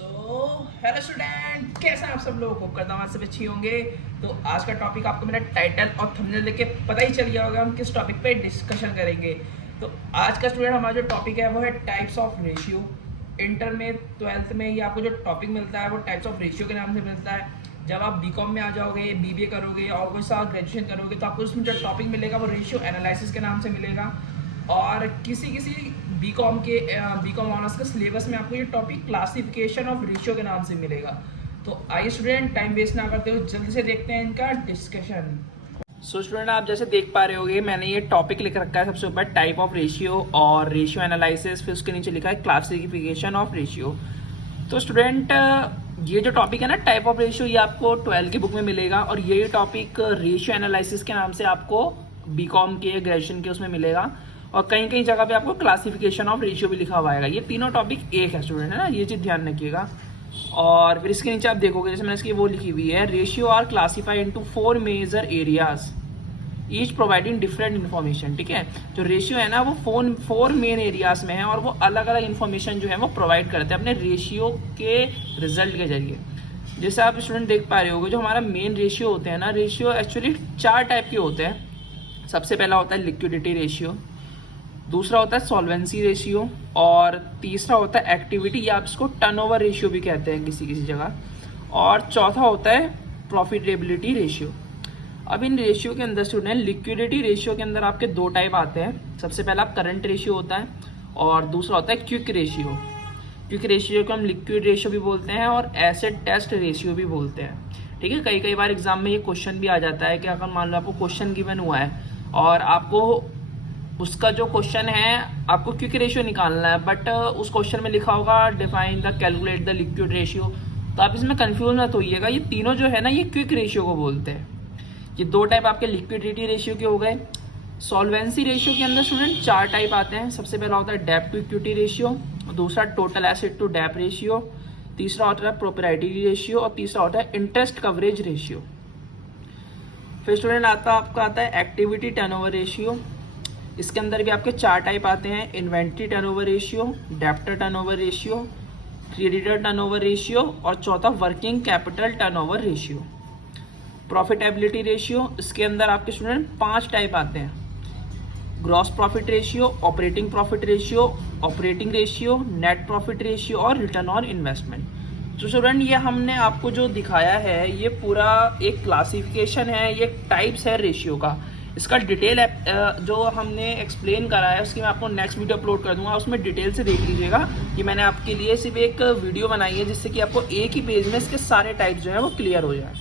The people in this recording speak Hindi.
हेलो स्टूडेंट, कैसे हैं आप सब लोग? होप करता हूँ आप सब अच्छी होंगे। तो आज का टॉपिक आपको मेरा टाइटल और थंबनेल देख के पता ही चल गया होगा हम किस टॉपिक पे डिस्कशन करेंगे। तो आज का स्टूडेंट हमारा जो टॉपिक है वो है टाइप्स ऑफ रेशियो। इंटर में 12th में ये आपको जो टॉपिक मिलता है वो टाइप्स ऑफ रेशियो के नाम से मिलता है। जब आप बीकॉम में आ जाओगे, बीबीए करोगे और कोई साल ग्रेजुएशन करोगे तो आपको उसमें जो टॉपिक मिलेगा वो रेशियो एनालिसिस के नाम से मिलेगा। और किसी बीकॉम ऑनर्स के सिलेबस में आपको ये टॉपिक क्लासिफिकेशन ऑफ रेशियो के नाम से मिलेगा। तो आइए स्टूडेंट, टाइम वेस्ट ना करते हुए जल्दी से देखते हैं इनका डिस्कशन। सो स्टूडेंट, आप जैसे देख पा रहे होगे मैंने ये टॉपिक लिख रखा है सबसे ऊपर टाइप ऑफ रेशियो और रेशियो एनालिसिस, फिर उसके नीचे लिखा है क्लासिफिकेशन ऑफ रेशियो। तो स्टूडेंट, ये जो टॉपिक है ना टाइप ऑफ रेशियो, ये आपको 12 की बुक में मिलेगा और ये टॉपिक रेशियो एनालिसिस के नाम से आपको बीकॉम के ग्रेजुएशन के उसमें मिलेगा। और कहीं कहीं जगह पे आपको क्लासिफिकेशन ऑफ रेशियो भी लिखा हुआ आएगा। ये तीनों टॉपिक एक है स्टूडेंट, है ना, ये चीज़ ध्यान रखिएगा। और फिर इसके नीचे आप देखोगे जैसे मैंने इसकी वो लिखी हुई है, ratio are classified into 4 major areas each providing different information. ठीक है, जो रेशियो है ना वो 4 मेन एरियाज में है और वो अलग अलग इन्फॉर्मेशन जो है वो प्रोवाइड करते हैं अपने रेशियो के रिजल्ट के जरिए। जैसे आप स्टूडेंट देख पा रहे होगे जो हमारा मेन रेशियो होते हैं ना, रेशियो एक्चुअली 4 टाइप के होते हैं। सबसे पहला होता है लिक्विडिटी रेशियो, दूसरा होता है सॉल्वेंसी रेशियो और तीसरा होता है एक्टिविटी या आप इसको टर्नओवर रेशियो भी कहते हैं किसी किसी जगह, और चौथा होता है प्रॉफिटेबिलिटी रेशियो। अब इन रेशियो के अंदर स्टूडेंट लिक्विडिटी रेशियो के अंदर आपके 2 टाइप आते हैं। सबसे पहला करंट रेशियो होता है और दूसरा होता है क्विक रेशियो। क्विक रेशियो को हम लिक्विड रेशियो भी बोलते हैं और एसिड टेस्ट रेशियो भी बोलते हैं। ठीक है, कई बार एग्जाम में ये क्वेश्चन भी आ जाता है कि अगर मान लो आपको क्वेश्चन गिवन हुआ है और आपको उसका जो क्वेश्चन है आपको क्विक रेशियो निकालना है, बट उस क्वेश्चन में लिखा होगा define the calculate the liquid ratio, तो आप इसमें कंफ्यूज मत होइएगा। ये तीनों जो है ना ये क्विक रेशियो को बोलते हैं। ये 2 टाइप आपके लिक्विडिटी रेशियो के हो गए। सॉल्वेंसी रेशियो के अंदर स्टूडेंट 4 टाइप आते हैं। सबसे पहला होता है डेब्ट टू इक्विटी रेशियो, दूसरा टोटल एसेट टू डेब्ट रेशियो, तीसरा होता है प्रोप्राइटरी रेशियो और तीसरा होता है इंटरेस्ट कवरेज रेशियो। फिर स्टूडेंट आपका आता है एक्टिविटी टर्नओवर रेशियो। इसके अंदर भी आपके 4 टाइप आते हैं, inventory turnover ratio, debtor turnover ratio, creditor turnover ratio और चौथा working capital turnover ratio. Profitability ratio, इसके अंदर आपके स्टूडेंट 5 टाइप आते हैं, gross profit ratio, operating profit ratio, operating ratio, net profit ratio और रिटर्न ऑन इन्वेस्टमेंट। तो स्टूडेंट, ये हमने आपको जो दिखाया है ये पूरा एक क्लासिफिकेशन है, ये टाइप्स है रेशियो का। इसका डिटेल जो हमने एक्सप्लेन करा है उसकी मैं आपको नेक्स्ट वीडियो अपलोड कर दूंगा, उसमें डिटेल से देख लीजिएगा कि मैंने आपके लिए सिर्फ एक वीडियो बनाई है जिससे कि आपको एक ही पेज में इसके सारे टाइप्स जो है वो क्लियर हो जाए।